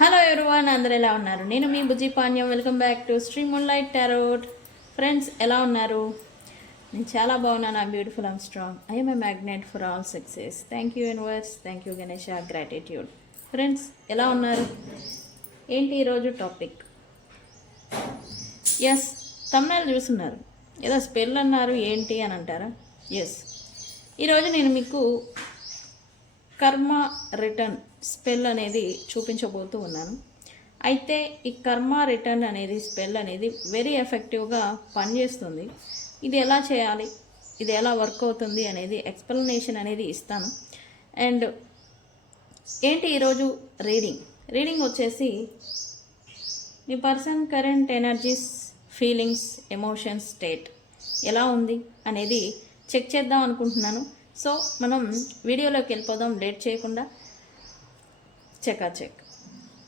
Hello everyone, అందరు ఎలా ఉన్నారు? నేను మీ Bujji Panyam. Welcome back to Sri moonlight tarot. Friends, ఎలా ఉన్నారు? నేను చాలా బాగున్నాను. I'm beautiful, I'm strong, I'm a magnet for all success. Thank you universe, thank you Ganesha, gratitude. Friends, ఎలా ఉన్నారు? ఏంటి ఈరోజు టాపిక్? ఎస్, తమిళనాడు చూస్తున్నారు ఏదో స్పెల్ అన్నారు, ఏంటి అని అంటారా? ఎస్, ఈరోజు నేను మీకు కర్మ రిటర్న్ స్పెల్ అనేది చూపించబోతూ ఉన్నాను. అయితే ఈ కర్మ రిటర్న్ అనేది స్పెల్ అనేది వెరీ ఎఫెక్టివ్గా పనిచేస్తుంది. ఇది ఎలా చేయాలి, ఇది ఎలా వర్క్ అవుతుంది అనేది ఎక్స్ప్లెనేషన్ అనేది ఇస్తాను. అండ్ ఏంటి ఈరోజు రీడింగ్ వచ్చేసి మీ person current energies, feelings, emotions state ఎలా ఉంది అనేది చెక్ చేద్దాం అనుకుంటున్నాను. సో మనం వీడియోలోకి వెళ్ళిపోదాం లేట్ చేయకుండా. చెక్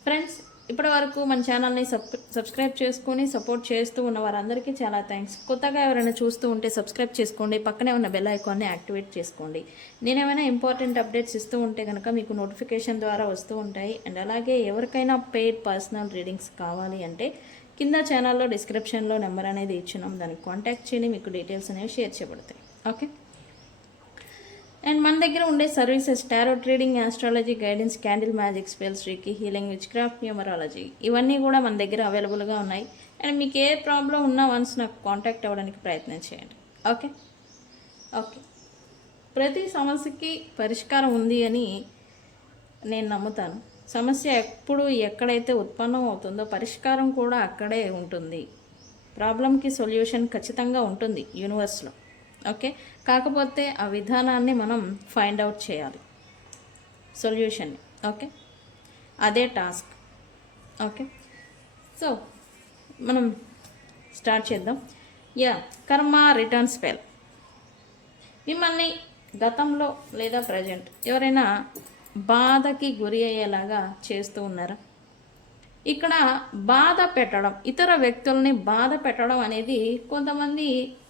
ఫ్రెండ్స్, ఇప్పటి వరకు మన ఛానల్ని సబ్స్క్రైబ్ చేసుకొని సపోర్ట్ చేస్తూ ఉన్న వారందరికీ చాలా థ్యాంక్స్. కొత్తగా ఎవరైనా చూస్తూ ఉంటే సబ్స్క్రైబ్ చేసుకోండి, పక్కనే ఉన్న బెల్ ఐకాన్ని యాక్టివేట్ చేసుకోండి. నేనేమైనా ఇంపార్టెంట్ అప్డేట్స్ ఇస్తూ ఉంటే కనుక మీకు నోటిఫికేషన్ ద్వారా వస్తూ ఉంటాయి. అండ్ అలాగే ఎవరికైనా పెయిడ్ పర్సనల్ రీడింగ్స్ కావాలి అంటే కింద ఛానల్లో డిస్క్రిప్షన్లో నెంబర్ అనేది ఇచ్చినాం, దానికి కాంటాక్ట్ చేయండి, మీకు డీటెయిల్స్ అనేవి షేర్ చేయబడతాయి. ఓకే. అండ్ మన దగ్గర ఉండే services tarot reading, astrology, guidance, candle magic, spells, reiki, healing, witchcraft, numerology, ఇవన్నీ కూడా మన దగ్గర అవైలబుల్గా ఉన్నాయి. అండ్ మీకు ఏ ప్రాబ్లం ఉన్నా వన్స్ నాకు కాంటాక్ట్ అవ్వడానికి ప్రయత్నం చేయండి. ఓకే. ప్రతి సమస్యకి పరిష్కారం ఉంది అని నేను నమ్ముతాను. సమస్య ఎప్పుడు ఎక్కడైతే ఉత్పన్నం అవుతుందో పరిష్కారం కూడా అక్కడే ఉంటుంది. ప్రాబ్లంకి సొల్యూషన్ ఖచ్చితంగా ఉంటుంది యూనివర్స్లో. ఓకే. కాకపోతే ఆ విధానాన్ని మనం ఫైండ్ అవుట్ చేయాలి, సొల్యూషన్ని. ఓకే, అదే టాస్క్. ఓకే, సో మనం స్టార్ట్ చేద్దాం. కర్మ రిటర్న్ స్పెల్. మిమ్మల్ని గతంలో లేదా ప్రజెంట్ ఎవరైనా బాధకి గురి అయ్యేలాగా చేస్తూ ఉన్నారా? ఇక్కడ బాధ పెట్టడం, ఇతర వ్యక్తుల్ని బాధ పెట్టడం అనేది కొంతమంది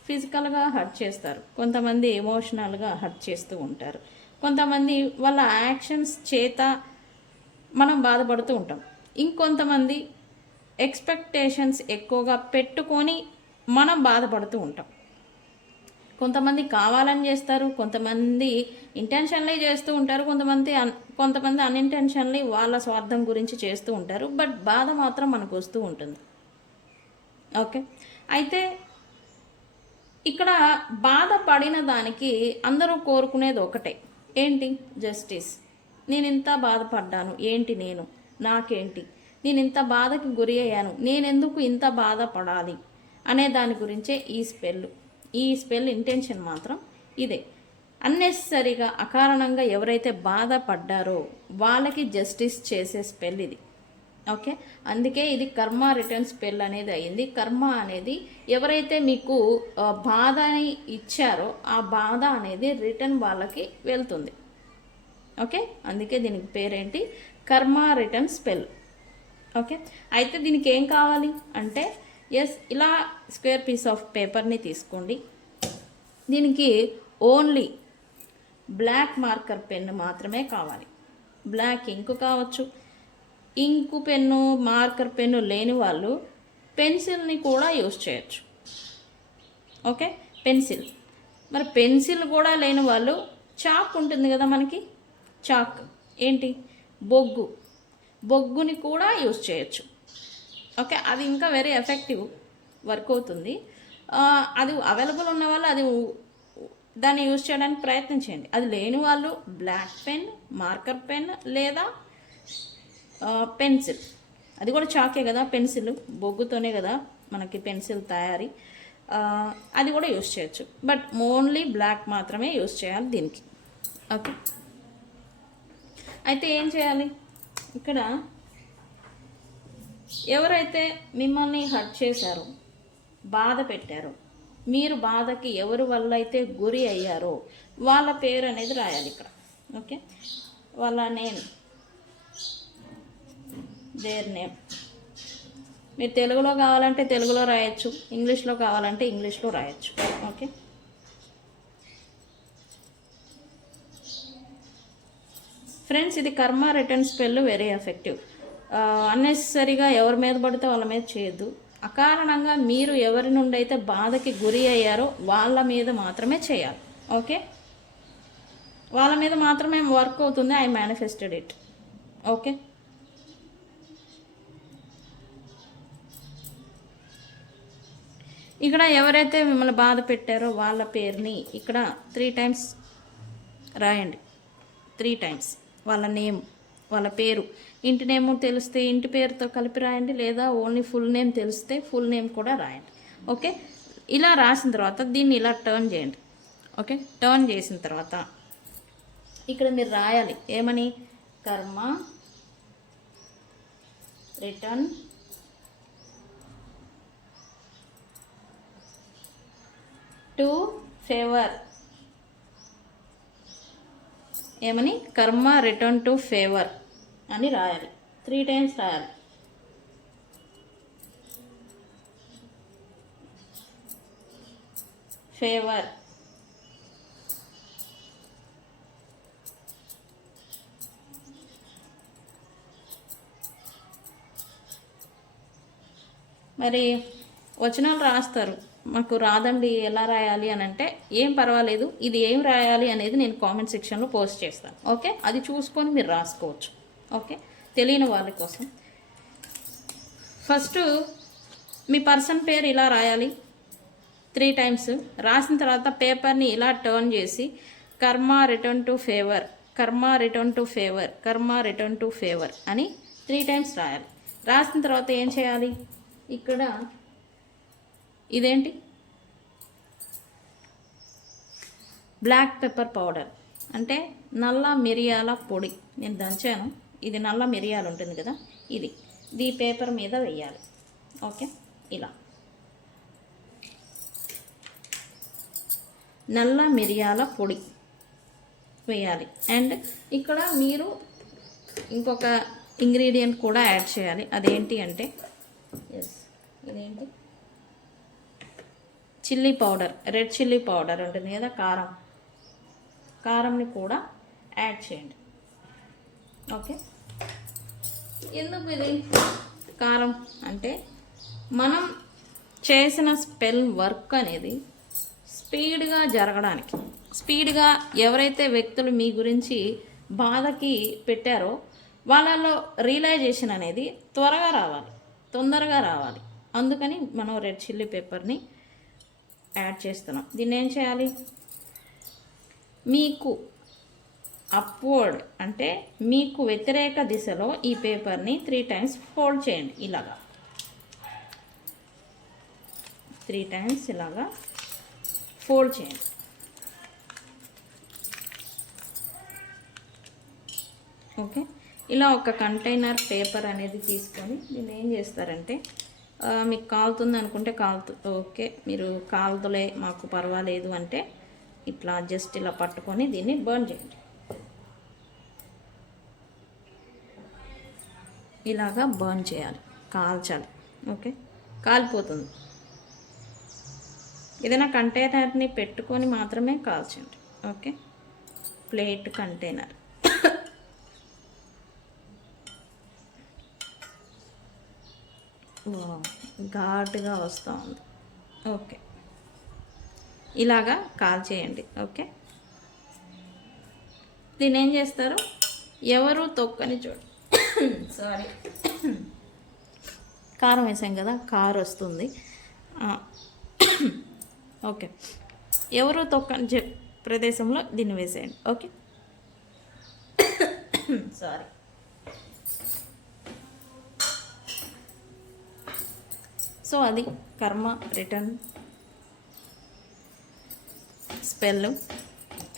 ఫిజికల్గా హర్ట్ చేస్తారు, కొంతమంది ఎమోషనల్గా హర్ట్ చేస్తూ ఉంటారు, కొంతమంది వాళ్ళ యాక్షన్స్ చేత మనం బాధపడుతూ ఉంటాం. ఇంకొంతమంది ఎక్స్పెక్టేషన్స్ ఎక్కువగా పెట్టుకొని మనం బాధపడుతూ ఉంటాం. కొంతమంది కావాలని చేస్తారు, కొంతమంది ఇంటెన్షన్లీ చేస్తూ ఉంటారు, కొంతమంది అన్ఇంటెన్షన్లీ వాళ్ళ స్వార్థం గురించి చేస్తూ ఉంటారు. బట్ బాధ మాత్రం మనకు వస్తూ ఉంటుంది. ఓకే. అయితే ఇక్కడ బాధపడిన దానికి అందరూ కోరుకునేది ఒకటే, ఏంటి? జస్టిస్. నేను ఇంత బాధపడ్డాను, ఏంటి నాకేంటి, నేను ఇంత బాధకి గురి అయ్యాను, నేనెందుకు ఇంత బాధపడాలి అనే దాని గురించే ఈ స్పెల్ ఇంటెన్షన్ మాత్రం ఇదే. అన్నెసరీగా అకారణంగా ఎవరైతే బాధపడ్డారో వాళ్ళకి జస్టిస్ చేసే స్పెల్ ఇది. ఓకే, అందుకే ఇది కర్మ రిటర్న్ స్పెల్ అనేది అయింది. కర్మ అనేది ఎవరైతే మీకు బాధని ఇచ్చారో ఆ బాధ అనేది రిటర్న్ వాళ్ళకి వెళ్తుంది. ఓకే, అందుకే దీనికి పేరేంటి? కర్మ రిటర్న్ స్పెల్. ఓకే, అయితే దీనికి ఏం కావాలి అంటే ఇలా స్క్వేర్ పీస్ ఆఫ్ పేపర్ని తీసుకోండి. దీనికి ఓన్లీ బ్లాక్ మార్కర్ పెన్ను మాత్రమే కావాలి. బ్లాక్ ఇంకు కావచ్చు, ఇంకు పెన్ను, మార్కర్ పెన్ను లేని వాళ్ళు పెన్సిల్ని కూడా యూస్ చేయొచ్చు. Okay, pencil. మరి పెన్సిల్ కూడా లేని వాళ్ళు చాక్ ఉంటుంది కదా మనకి, చాక్ ఏంటి, బొగ్గుని కూడా యూస్ చేయొచ్చు. ఓకే, అది ఇంకా వెరీ ఎఫెక్టివ్ వర్క్ అవుతుంది. అది అవైలబుల్ ఉన్న వాళ్ళు దాన్ని యూజ్ చేయడానికి ప్రయత్నం చేయండి. అది లేని వాళ్ళు బ్లాక్ పెన్, మార్కర్ పెన్ లేదా పెన్సిల్, అది కూడా చాకే కదా, పెన్సిల్ బొగ్గుతోనే కదా మనకి పెన్సిల్ తయారీ, అది కూడా యూజ్ చేయొచ్చు. బట్ ఓన్లీ బ్లాక్ మాత్రమే యూజ్ చేయాలి దీనికి. ఓకే, అయితే ఏం చేయాలి? ఇక్కడ ఎవరైతే మిమ్మల్ని హర్ట్ చేశారో, బాధ పెట్టారో, మీరు బాధకి ఎవరి వల్ల అయితే గురి అయ్యారో వాళ్ళ పేరు అనేది రాయాలి ఇక్కడ. ఓకే, వాళ్ళ నేమ్, దేర్ నేమ్. మీరు తెలుగులో కావాలంటే తెలుగులో రాయొచ్చు, ఇంగ్లీష్లో కావాలంటే ఇంగ్లీష్లో రాయొచ్చు. ఓకే, ఫ్రెండ్స్, ఇది కర్మ రిటర్న్ స్పెల్ వెరీ ఎఫెక్టివ్. అన్నెసెసరీగా ఎవరి మీద పడితే వాళ్ళ మీద చేయొద్దు. అకారణంగా మీరు ఎవరి నుండి అయితే బాధకి గురి అయ్యారో వాళ్ళ మీద మాత్రమే చేయాలి. ఓకే, వాళ్ళ మీద మాత్రమే వర్క్ అవుతుంది. I manifested it. ఓకే, ఇక్కడ ఎవరైతే మిమ్మల్ని బాధ పెట్టారో వాళ్ళ పేరుని ఇక్కడ 3 టైమ్స్ రాయండి. 3 టైమ్స్ వాళ్ళ నేమ్, వాళ్ళ పేరు, ఇంటి నేమ్ తెలిస్తే ఇంటి పేరుతో కలిపి రాయండి, లేదా ఓన్లీ ఫుల్ నేమ్ తెలిస్తే ఫుల్ నేమ్ కూడా రాయండి. ఓకే, ఇలా రాసిన తర్వాత దీన్ని ఇలా టర్న్ చేయండి. ఓకే, టర్న్ చేసిన తర్వాత ఇక్కడ మీరు రాయాలి ఏమని, కర్మ రిటర్న్ టు ఫేవర్. ఏమని, కర్మ రిటర్న్ టు ఫేవర్ అని రాయాలి. 3 టైమ్స్ రాయాలి. ఫేవర్. మరి వచనాలు రాస్తారు, మాకు రాదండి ఎలా రాయాలి అని అంటే ఏం పర్వాలేదు, ఇది ఏం రాయాలి అనేది నేను కామెంట్ సెక్షన్లో పోస్ట్ చేస్తాను. ఓకే, అది చూసుకొని మీరు రాసుకోవచ్చు. ఓకే, తెలియని వాళ్ళ కోసం ఫస్ట్ మీ పర్సన్ పేరు ఇలా రాయాలి 3 టైమ్స్. రాసిన తర్వాత పేపర్ని ఇలా టర్న్ చేసి కర్మ రిటర్న్ టు ఫేవర్, కర్మ రిటర్న్ టు ఫేవర్, కర్మ రిటర్న్ టు ఫేవర్ అని 3 టైమ్స్ రాయాలి. రాసిన తర్వాత ఏం చేయాలి, ఇక్కడ ఇదేంటి బ్లాక్ పెప్పర్ పౌడర్ అంటే నల్ల మిరియాల పొడి నేను దంచాను. ఇది నల్ల మిరియాలు ఉంటుంది కదా, ఇది పేపర్ మీద వేయాలి. ఓకే, ఇలా నల్ల మిరియాల పొడి వేయాలి. అండ్ ఇక్కడ మీరు ఇంకొక ఇంగ్రీడియంట్ కూడా యాడ్ చేయాలి. అదేంటి అంటే ఇదేంటి chilli powder, red chilli powder ఉంటుంది కదా, కారంని కూడా యాడ్ చేయండి. ఓకే, ఎందుకు ఇది కారం అంటే మనం చేసిన స్పెల్ వర్క్ అనేది స్పీడ్గా జరగడానికి, స్పీడ్గా ఎవరైతే వ్యక్తులు మీ గురించి బాధకి పెట్టారో వాళ్ళలో రియలైజేషన్ అనేది త్వరగా రావాలి, తొందరగా రావాలి. అందుకని మనం రెడ్ చిల్లీ పేపర్ని యాడ్ చేస్తున్నాం. దీన్ని ఏం చేయాలి, మీకు అప్వర్డ్ అంటే మీకు వ్యతిరేక దిశలో ఈ పేపర్ని 3 టైమ్స్ ఫోల్డ్ చేయండి. ఇలాగా 3 టైమ్స్ ఇలాగా ఫోల్డ్ చేయండి. ఓకే, ఇలా ఒక కంటైనర్ పేపర్ అనేది తీసుకొని దీన్ని ఏం చేస్తారంటే, మీకు కాలుతుంది అనుకుంటే ఓకే, మీరు కాలుతులే మాకు పర్వాలేదు అంటే ఇట్లా జస్ట్ ఇలా పట్టుకొని దీన్ని బర్న్ చేయండి. ఇలాగా బర్న్ చేయాలి, కాల్చాలి. ఓకే, కాలిపోతుంది. ఏదైనా కంటైనర్ని పెట్టుకొని మాత్రమే కాల్చండి. Okay, plate container. ఘాటుగా వస్తూ ఉంది. ఓకే, ఇలాగా కాల్ చేయండి. ఓకే, దీన్ని ఏం చేస్తారు, ఎవరు తొక్కని చూడు సారీ కారం వేసాం కదా, కారు వస్తుంది. ఓకే, ఎవరు తొక్కని ప్రదేశంలో దీన్ని వేసేయండి. Okay, sorry. సో అది కర్మ రిటర్న్ స్పెల్.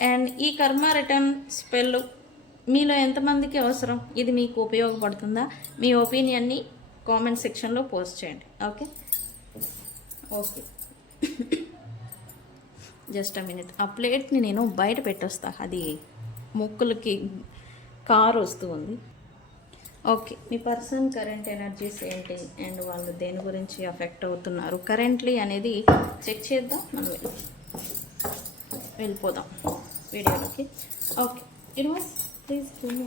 అండ్ ఈ కర్మ రిటర్న్ స్పెల్ మీలో ఎంతమందికి అవసరం, ఇది మీకు ఉపయోగపడుతుందా, మీ ఒపీనియన్ని కామెంట్ సెక్షన్లో పోస్ట్ చేయండి. Okay okay just a minute. ఆ ప్లేట్ని నేను బయట పెట్టొస్తా, అది ముక్కులకి కారు వస్తూ ఉంది. ఓకే, మీ పర్సన్ కరెంట్ ఎనర్జీస్ ఏంటి అండ్ వాళ్ళు దేని గురించి అఫెక్ట్ అవుతున్నారు కరెంట్లీ అనేది చెక్ చేద్దాం. మనం వెళ్ళిపోదాం వీడియోలోకి. Okay, universe please give me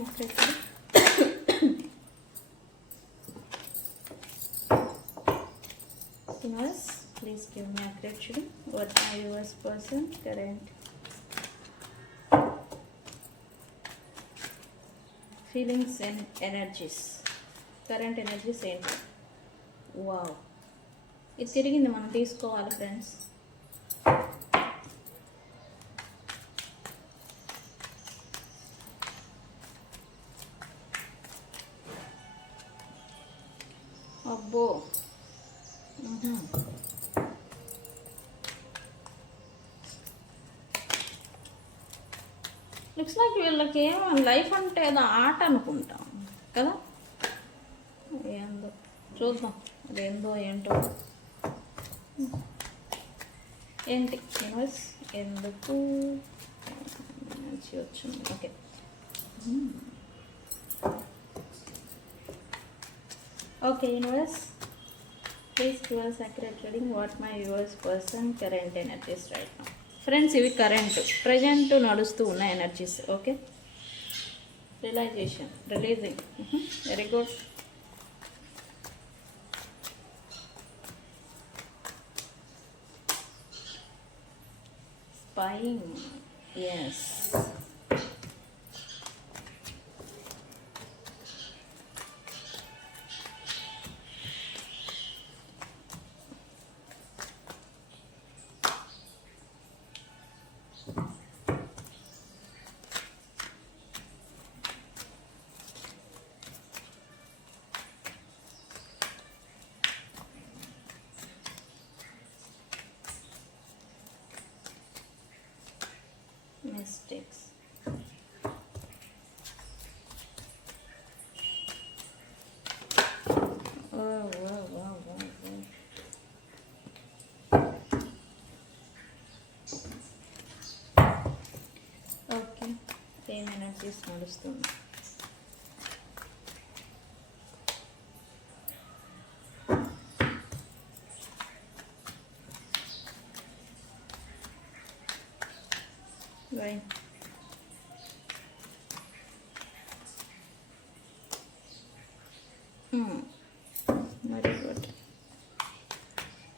Universe, please give me accurate reading. What my viewers person current feelings and energies. Current energies ఏంటి? వావ్, ఇది తిరిగింది, మనం తీసుకోవాలి ఫ్రెండ్స్. అబ్బో, లుక్స్ లైక్ వీళ్ళకి ఏమో లైఫ్ అంటే ఏదో ఆట అనుకుంటాం కదా. ఏందో చూద్దాం, అదేందో ఏంటో. ఏంటి యూనివర్స్ ఎందుకు మంచి వచ్చింది? Okay, okay universe, please give us accurate reading what my viewers person current energies right now. Friends, ఇవి కరెంట్ ప్రజెంట్ నడుస్తూ ఉన్న energies. Okay, realization, releasing, very good. Spying, yes. Mistakes. Okay, same energies నడుస్తుంది. Right. Very good.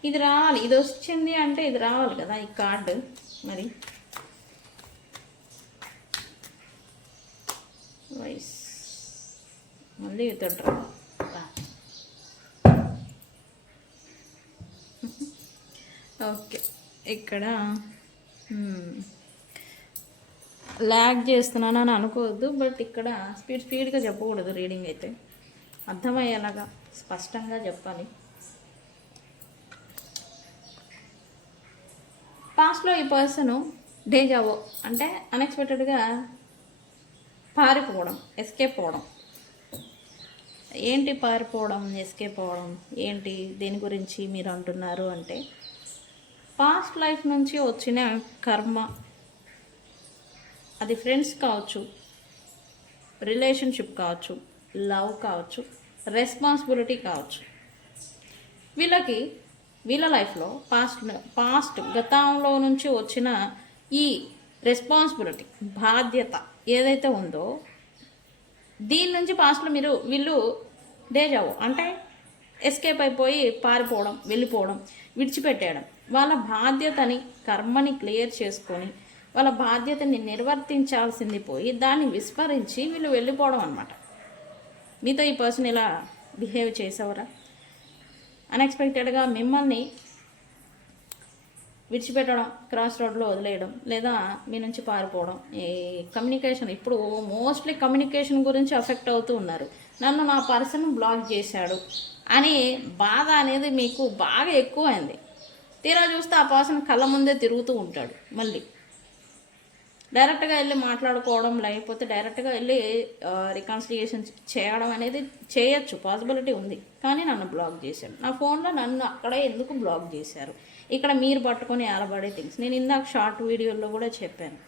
ఇది రావాలి, ఇది వచ్చింది అంటే ఇది రావాలి కదా ఈ కార్డు. మరి వైస్ మళ్ళీ ఇతడు. ఓకే, ఇక్కడ ల్యాగ్ చేస్తున్నాను అని అనుకోవద్దు, బట్ ఇక్కడ స్పీడ్గా చెప్పకూడదు. రీడింగ్ అయితే అర్థమయ్యేలాగా స్పష్టంగా చెప్పాలి. పాస్ట్లో ఈ పర్సను డేజావో అంటే అన్ఎక్స్పెక్టెడ్గా పారిపోవడం, ఎస్కేప్ అవ్వడం. ఏంటి పారిపోవడం, ఎస్కేప్ అవ్వడం ఏంటి, దేని గురించి మీరు అంటున్నారు అంటే, పాస్ట్ లైఫ్ నుంచి వచ్చిన కర్మ, అది ఫ్రెండ్స్ కావచ్చు, రిలేషన్షిప్ కావచ్చు, లవ్ కావచ్చు, రెస్పాన్సిబిలిటీ కావచ్చు. వీళ్ళ లైఫ్లో పాస్ట్ గతంలో నుంచి వచ్చిన ఈ రెస్పాన్సిబిలిటీ, బాధ్యత ఏదైతే ఉందో, దీని నుంచి పాస్ట్లో వీళ్ళు డేజావు అంటే ఎస్కేప్ అయిపోయి పారిపోవడం, వెళ్ళిపోవడం, విడిచిపెట్టేయడం, వాళ్ళ బాధ్యతని, కర్మని క్లియర్ చేసుకొని వాళ్ళ బాధ్యతని నిర్వర్తించాల్సింది పోయి దాన్ని విస్మరించి వీళ్ళు వెళ్ళిపోవడం అన్నమాట. మీతో ఈ పర్సన్ ఇలా బిహేవ్ చేసేవరా, అన్ఎక్స్పెక్టెడ్గా మిమ్మల్ని విడిచిపెట్టడం, క్రాస్ రోడ్లో వదిలేయడం, లేదా మీ నుంచి పారిపోవడం. ఈ కమ్యూనికేషన్, ఇప్పుడు మోస్ట్లీ కమ్యూనికేషన్ గురించి అఫెక్ట్ అవుతూ ఉన్నారు. నన్ను నా పర్సన్ బ్లాక్ చేశాడు అని బాధ అనేది మీకు బాగా ఎక్కువైంది. తీరా చూస్తే ఆ పర్సన్ కళ్ళ ముందే తిరుగుతూ ఉంటాడు. మళ్ళీ డైరెక్ట్గా వెళ్ళి మాట్లాడుకోవడం, లేకపోతే డైరెక్ట్గా వెళ్ళి రికన్సిలియేషన్ చేయడం అనేది చేయొచ్చు, పాసిబిలిటీ ఉంది. కానీ నన్ను బ్లాక్ చేశాడు. నా ఫోన్లో నన్ను అక్కడే ఎందుకు బ్లాక్ చేశారు, ఇక్కడ మీరు పట్టుకొని ఆలబడే థింగ్స్. నేను ఇందాక షార్ట్ వీడియోలో కూడా చెప్పాను,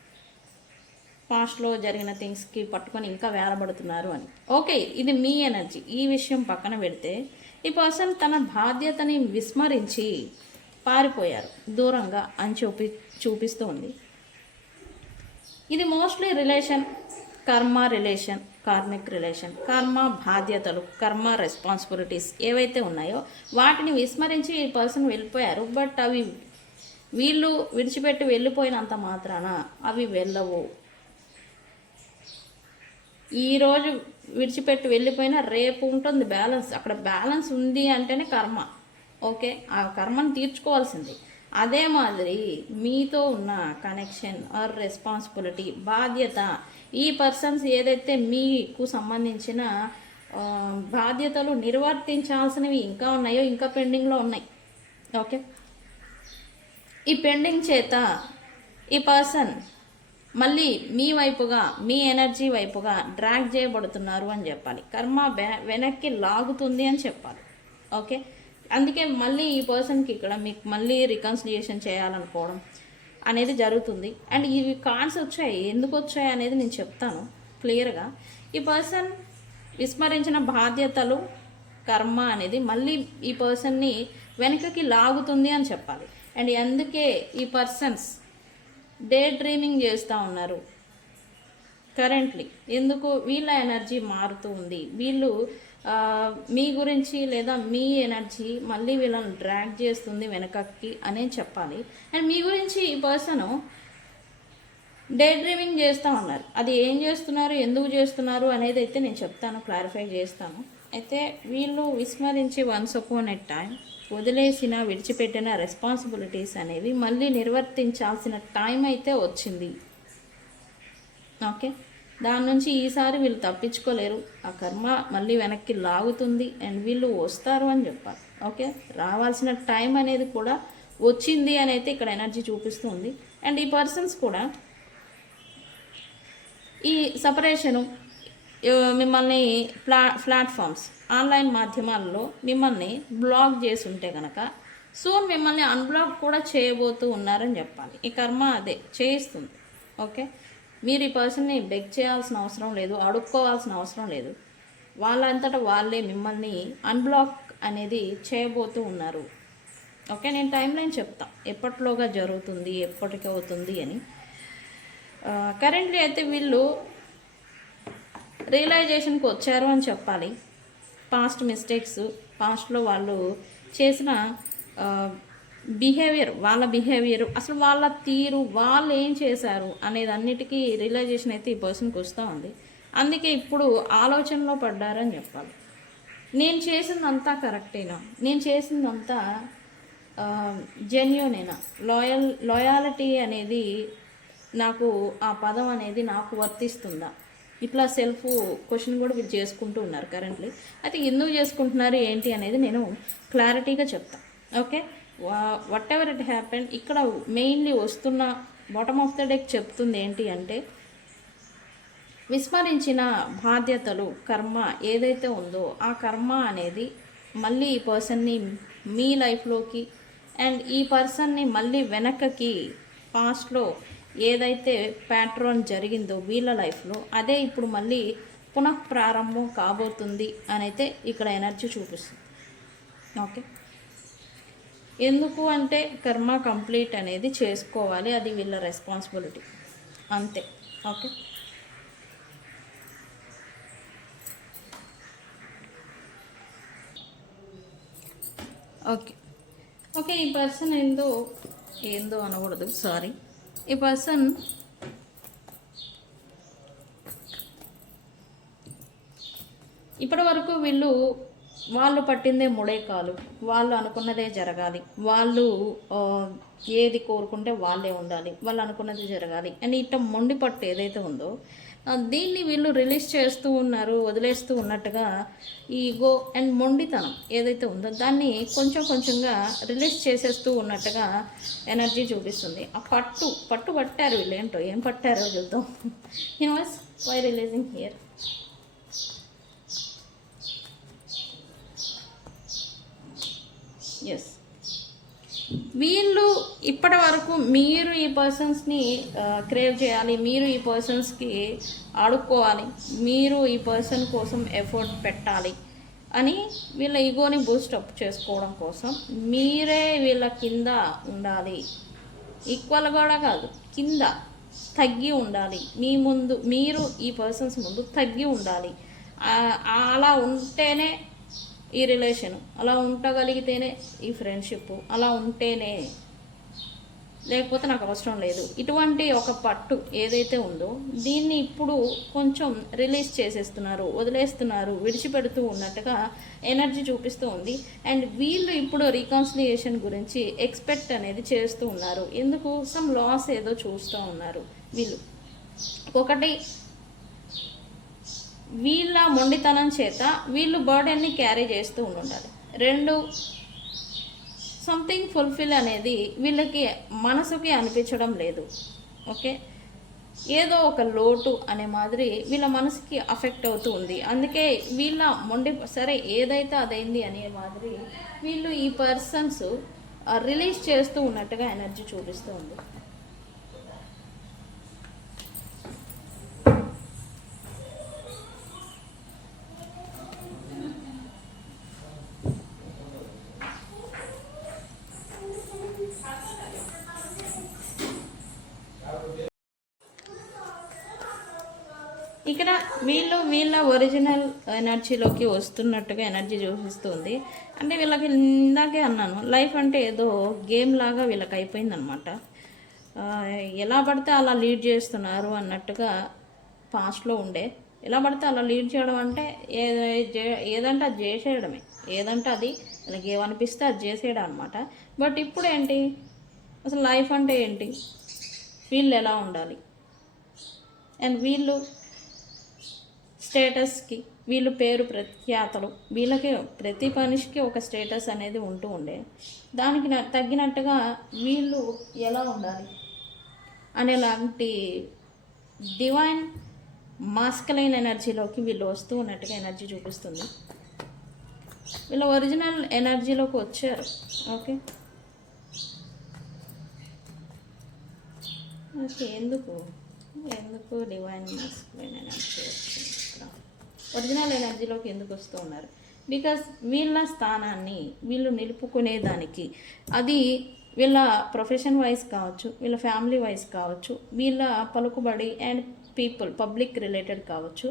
పాస్ట్లో జరిగిన థింగ్స్కి పట్టుకొని ఇంకా వేలబడుతున్నారు అని. ఓకే, ఇది మీ ఎనర్జీ. ఈ విషయం పక్కన పెడితే ఈ పర్సన్ తన బాధ్యతని విస్మరించి పారిపోయారు దూరంగా అని చూపిస్తూ ఉంది. ఇది మోస్ట్లీ రిలేషన్, కర్మ రిలేషన్, కార్మిక్ రిలేషన్, కర్మ బాధ్యతలు, కర్మ రెస్పాన్సిబిలిటీస్ ఏవైతే ఉన్నాయో వాటిని విస్మరించి ఈ పర్సన్ వెళ్ళిపోయారు. బట్ అవి వీళ్ళు విడిచిపెట్టి వెళ్ళిపోయినంత మాత్రాన అవి వెళ్ళవు. ఈరోజు విడిచిపెట్టి వెళ్ళిపోయినా రేపు ఉంటుంది బ్యాలెన్స్. అక్కడ బ్యాలెన్స్ ఉంది అంటేనే కర్మ. ఓకే, ఆ కర్మను తీర్చుకోవాల్సింది. అదే మాదిరి మీతో ఉన్న కనెక్షన్ ఆర్ రెస్పాన్సిబిలిటీ, బాధ్యత, ఈ పర్సన్స్ ఏదైతే మీకు సంబంధించిన బాధ్యతలు నిర్వర్తించాల్సినవి ఇంకా ఉన్నాయో, ఇంకా పెండింగ్లో ఉన్నాయి. ఓకే, ఈ పెండింగ్ చేత ఈ పర్సన్ మళ్ళీ మీ వైపుగా, మీ ఎనర్జీ వైపుగా డ్రాగ్ చేయబడుతున్నారు అని చెప్పాలి. కర్మ వెనక్కి లాగుతుంది అని చెప్పాలి. ఓకే, అందుకే మళ్ళీ ఈ పర్సన్కి ఇక్కడ మీకు మళ్ళీ రికన్సిలియేషన్ చేయాలనుకోవడం అనేది జరుగుతుంది. అండ్ ఇవి కార్డ్స్ వచ్చాయి, ఎందుకు వచ్చాయి అనేది నేను చెప్తాను క్లియర్గా. ఈ పర్సన్ విస్మరించిన బాధ్యతలు, కర్మ అనేది మళ్ళీ ఈ పర్సన్ని వెనుకకి లాగుతుంది అని చెప్పాలి. అండ్ అందుకే ఈ పర్సన్స్ డే డ్రీమింగ్ చేస్తూ ఉన్నారు కరెంట్లీ. ఎందుకు? వీళ్ళ ఎనర్జీ మారుతూ ఉంది. వీళ్ళు మీ గురించి లేదా మీ ఎనర్జీ మళ్ళీ వీళ్ళని డ్రాగ్ చేస్తుంది వెనకకి అనే చెప్పాలి. అండ్ మీ గురించి ఈ పర్సన్ డే డ్రీమింగ్ చేస్తూ ఉన్నారు. అది ఏం చేస్తున్నారు, ఎందుకు చేస్తున్నారు అనేది అయితే నేను చెప్తాను, క్లారిఫై చేస్తాను. అయితే వీళ్ళు విస్మరించి వన్స్ అపాన్ ఎ టైం వదిలేసిన, విడిచిపెట్టిన రెస్పాన్సిబిలిటీస్ అనేవి మళ్ళీ నిర్వర్తించాల్సిన టైం అయితే వచ్చింది. ఓకే, దాని నుంచి ఈసారి వీళ్ళు తప్పించుకోలేరు. ఆ కర్మ మళ్ళీ వెనక్కి లాగుతుంది అండ్ వీళ్ళు వస్తారు అని చెప్పాలి. ఓకే, రావాల్సిన టైం అనేది కూడా వచ్చింది అని అయితే ఇక్కడ ఎనర్జీ చూపిస్తుంది. అండ్ ఈ పర్సన్స్ కూడా ఈ సపరేషను మిమ్మల్ని ప్లాట్ఫామ్స్, ఆన్లైన్ మాధ్యమాల్లో మిమ్మల్ని బ్లాక్ చేసి ఉంటే కనుక సూన్ మిమ్మల్ని అన్బ్లాక్ కూడా చేయబోతూ ఉన్నారని చెప్పాలి. ఈ కర్మ అదే చేయిస్తుంది. ఓకే, మీరు ఈ పర్సన్ని బెగ్ చేయాల్సిన అవసరం లేదు, అడుక్కోవాల్సిన అవసరం లేదు. వాళ్ళంతటా వాళ్ళే మిమ్మల్ని అన్బ్లాక్ అనేది చేయబోతూ ఉన్నారు. ఓకే, నేను టైం లైన్ చెప్తా, ఎప్పటిలోగా జరుగుతుంది, ఎప్పటికి అవుతుంది అని. కరెంట్లీ అయితే వీళ్ళు రియలైజేషన్కి వచ్చారు అని చెప్పాలి. పాస్ట్ మిస్టేక్స్, పాస్ట్లో వాళ్ళు చేసిన బిహేవియర్, వాళ్ళ బిహేవియర్, అసలు వాళ్ళ తీరు, వాళ్ళు ఏం చేశారు అనేది అన్నిటికీ రియలైజేషన్ అయితే ఈ పర్సన్కి వస్తూ ఉంది. అందుకే ఇప్పుడు ఆలోచనలో పడ్డారని చెప్పాలి. నేను చేసిందంతా కరెక్టేనా, నేను చేసిందంతా జెన్యూనేనా, లాయాలిటీ అనేది నాకు, ఆ పదం అనేది నాకు వర్తిస్తుందా, ఇట్లా సెల్ఫ్ క్వశ్చన్ కూడా వీళ్ళు చేసుకుంటూ ఉన్నారు కరెంట్లీ. అయితే ఎందుకు చేసుకుంటున్నారు ఏంటి అనేది నేను క్లారిటీగా చెప్తాను. Okay, what ever it happen, ఇక్కడ మెయిన్లీ వస్తున్న బాటమ్ ఆఫ్ ద డెక్ చెప్తుంది ఏంటి అంటే, విస్మరించిన బాధ్యతలు, కర్మ ఏదైతే ఉందో ఆ కర్మ అనేది మళ్ళీ ఈ పర్సన్ని మీ లైఫ్లోకి అండ్ ఈ పర్సన్ని మళ్ళీ వెనకకి, పాస్ట్లో ఏదైతే ప్యాట్రన్ జరిగిందో వీళ్ళ లైఫ్లో అదే ఇప్పుడు మళ్ళీ పునఃప్రారంభం కాబోతుంది అని అయితే ఇక్కడ ఎనర్జీ చూపిస్తుంది. ఓకే, ఎందుకు అంటే కర్మ కంప్లీట్ అనేది చేసుకోవాలి, అది వీళ్ళ రెస్పాన్సిబిలిటీ అంతే. ఓకే, ఓకే ఓకే ఈ పర్సన్ ఏందో అనకూడదు, సారీ. ఈ పర్సన్ ఇప్పటి వరకు వాళ్ళు పట్టిందే ముడేకాలు, వాళ్ళు అనుకున్నదే జరగాలి, వాళ్ళు ఏది కోరుకుంటే వాళ్ళే ఉండాలి, వాళ్ళు అనుకున్నది జరగాలి అని ఇట్లా మొండి పట్టు ఏదైతే ఉందో దీన్ని వీళ్ళు రిలీజ్ చేస్తూ ఉన్నారు, వదిలేస్తూ ఉన్నట్టుగా. ఈగో అండ్ మొండితనం ఏదైతే ఉందో దాన్ని కొంచెం కొంచెంగా రిలీజ్ చేసేస్తూ ఉన్నట్టుగా ఎనర్జీ చూపిస్తుంది. ఆ పట్టు పట్టారు వీళ్ళు, ఏంటో ఏం పట్టారో చూద్దాం. Universe, why releasing here? Yes, వీళ్ళు ఇప్పటి వరకు మీరు ఈ పర్సన్స్ని క్రేవ్ చేయాలి, మీరు ఈ పర్సన్స్కి ఆడుకోవాలి, మీరు ఈ పర్సన్ కోసం ఎఫర్ట్ పెట్టాలి అని వీళ్ళ ఈగోని బూస్టప్ చేసుకోవడం కోసం మీరే వీళ్ళ కింద ఉండాలి. ఈక్వల్ కూడా కాదు, కింద తగ్గి ఉండాలి. మీ ముందు మీరు ఈ పర్సన్స్ ముందు తగ్గి ఉండాలి. అలా ఉంటేనే ఈ రిలేషను, అలా ఉండగలిగితేనే ఈ ఫ్రెండ్షిప్, అలా ఉంటేనే, లేకపోతే నాకు అవసరం లేదు. ఇటువంటి ఒక పట్టు ఏదైతే ఉందో దీన్ని ఇప్పుడు కొంచెం రిలీజ్ చేసేస్తున్నారు, వదిలేస్తున్నారు, విడిచిపెడుతూ ఉన్నట్టుగా ఎనర్జీ చూపిస్తూ ఉంది. అండ్ వీళ్ళు ఇప్పుడు రీకన్సిలియేషన్ గురించి ఎక్స్పెక్ట్ అనేది చేస్తూ ఉన్నారు. ఎందుకు? సమ్ లాస్ ఏదో చూస్తూ ఉన్నారు వీళ్ళు. ఒకటి, వీళ్ళ మొండితనం చేత వీళ్ళు బర్డెన్ని క్యారీ చేస్తూ ఉండాలి. రెండు, సంథింగ్ ఫుల్ఫిల్ అనేది వీళ్ళకి మనసుకి అనిపించడం లేదు. ఓకే, ఏదో ఒక లోటు అనే మాదిరి వీళ్ళ మనసుకి అఫెక్ట్ అవుతూ ఉంది. అందుకే వీళ్ళ సరే ఏదైతే అదైంది అనే మాదిరి వీళ్ళు ఈ పర్సన్స్ రిలీజ్ చేస్తూ ఉన్నట్టుగా ఎనర్జీ చూపిస్తూ ఉంది. ఇక్కడ వీళ్ళ ఒరిజినల్ ఎనర్జీలోకి వస్తున్నట్టుగా ఎనర్జీ చూపిస్తుంది. అంటే వీళ్ళకి ఇందాకే అన్నాను, లైఫ్ అంటే ఏదో గేమ్ లాగా వీళ్ళకి అయిపోయిందనమాట. ఎలా పడితే అలా లీడ్ చేస్తున్నారు అన్నట్టుగా పాస్ట్లో ఉండే. ఎలా పడితే అలా లీడ్ చేయడం అంటే ఏదంటే అది చేసేయడమే, ఏదంటే అది వీళ్ళకి ఏమనిపిస్తే అది చేసేయడం అనమాట. బట్ ఇప్పుడు ఏంటి, అసలు లైఫ్ అంటే ఏంటి, వీళ్ళు ఎలా ఉండాలి, అండ్ వీళ్ళు స్టేటస్కి, వీళ్ళు పేరు ప్రఖ్యాతలు, వీళ్ళకి ప్రతి మనిషికి ఒక స్టేటస్ అనేది ఉంటూ ఉండే, దానికి తగ్గినట్టుగా వీళ్ళు ఎలా ఉండాలి అనేలాంటి డివైన్ మాస్కులైన ఎనర్జీలోకి వీళ్ళు వస్తూ ఉన్నట్టుగా ఎనర్జీ చూపిస్తుంది. వీళ్ళ ఒరిజినల్ ఎనర్జీలోకి వచ్చారు. ఓకే, ఓకే, ఎందుకు డివైన్ మాస్కులైన ఎనర్జీ వచ్చింది, ఒరిజినల్ ఎనర్జీలోకి ఎందుకు వస్తూ ఉన్నారు? బికాస్ వీళ్ళ స్థానాన్ని వీళ్ళు నిలుపుకునేదానికి, అది వీళ్ళ ప్రొఫెషన్ వైజ్ కావచ్చు, వీళ్ళ ఫ్యామిలీ వైజ్ కావచ్చు, వీళ్ళ పలుకుబడి అండ్ పబ్లిక్ రిలేటెడ్ కావచ్చు,